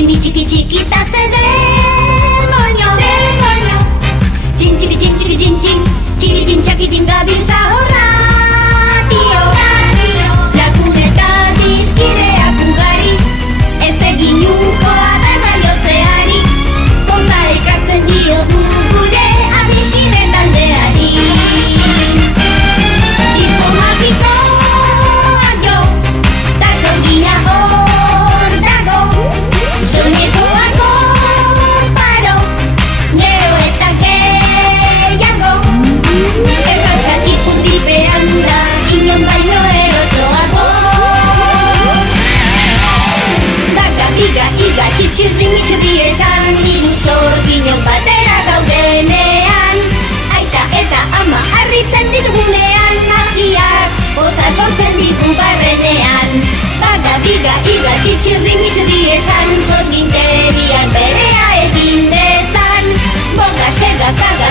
mi chiquita se demonio, chin chiritin chakitin gabiltza horratio. Laguneta dizkideak ugari, ez egin ukoa darra jotzeari, poza ekartzen diogu gure abiskide taldeari. Disko magikoa jo, da sorgina hor dago, soinekoak hor paro, gero eta gehiago. Errantzatik urtipean da, inon baino erosoago. Baka, biga, iga, txitxirri, mitxirri esan, hiru sorginon batera gaudenean. Aita eta ama harritzen ditugunean, magiak poza sortzen ditu barrenean. Baka, biga, iga, txitxirri, mitxirri esan, sorgin berian berea egin dezan. Boga, sega, zaga,